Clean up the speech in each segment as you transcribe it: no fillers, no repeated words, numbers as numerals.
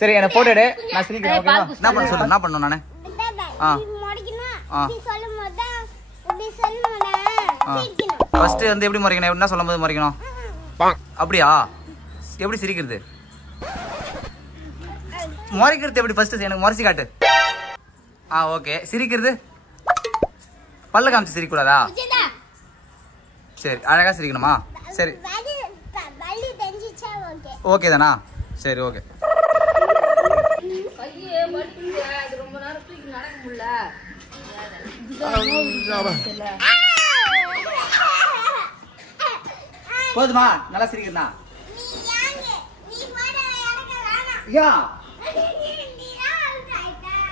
சரி என்ன போட்டோ எடு நான் சிரிக்கிறேன் ஓகேவா என்ன பண்ண சொல்லு என்ன பண்ணனும் நானே ஃபர்ஸ்ட் வந்து எப்படி முறைக்கணும் என்ன சொல்லும்போது முறைக்கணும் அப்படியா எப்படி சிரிக்கிறது முறைக்கிறது எப்படி ஃபர்ஸ்ட் எனக்கு முறைச்சி காட்டு ஓகே சிரிக்கிறது பல்ல காமிச்சு சிரிக்க கூடாதா சரி அழகா சிரிக்கணுமா சரி ஓகே தானா சரி ஓகே போதுமா நல்லா சிரிக்கிறா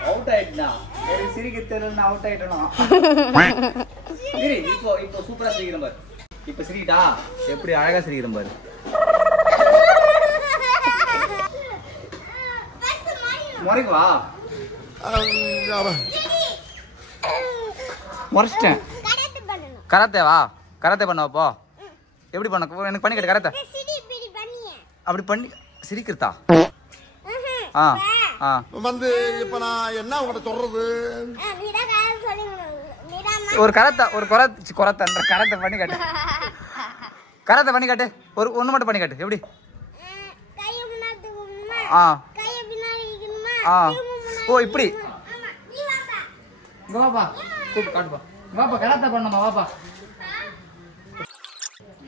அவுட் ஆயிட்டா சிரிக்க தெரியல அவுட் ஆயிட்டோம் இப்போ சூப்பரா சிரிக்கிறேன் பாரு இப்ப சிரிக்கிட்டா எப்படி அழகா சிரிக்கிறேன் பாரு முறைக்குவா முறைச்சிட்டேன் கராத்தேவா கராத்தே பண்ணவாப்போ எப்படி பண்ண எனக்கு பண்ணி கேட்டு கராத்தே அப்படி பண்ணி சிரிக்கிறதா வந்து இப்ப நான் என்ன உங்கள்கிட்ட சொல்றது ஒரு கராத்தா ஒரு குரத்தன்ற கராத்தே பண்ணி காட்டு கராத்தே பண்ணி காட்டு ஒரு ஒண்ணு மட்டும் பண்ணி காட்டு எப்படி ஓ இப்படி இங்க வாப்பா கூப்பிட்டு காட்டுப்பா வாப்பா கராத்தே பண்ணமா வாப்பா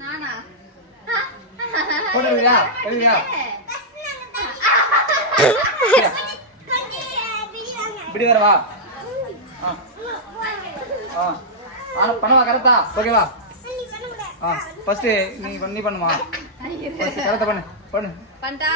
நானா போடுவியா போடுவியா இப்படி வரவா பண்ணுவா கரெக்டா ஓகேவா ஃபர்ஸ்ட் நீ பண்ணுமா கரெக்டா பண்ணு பண்ணிட்டா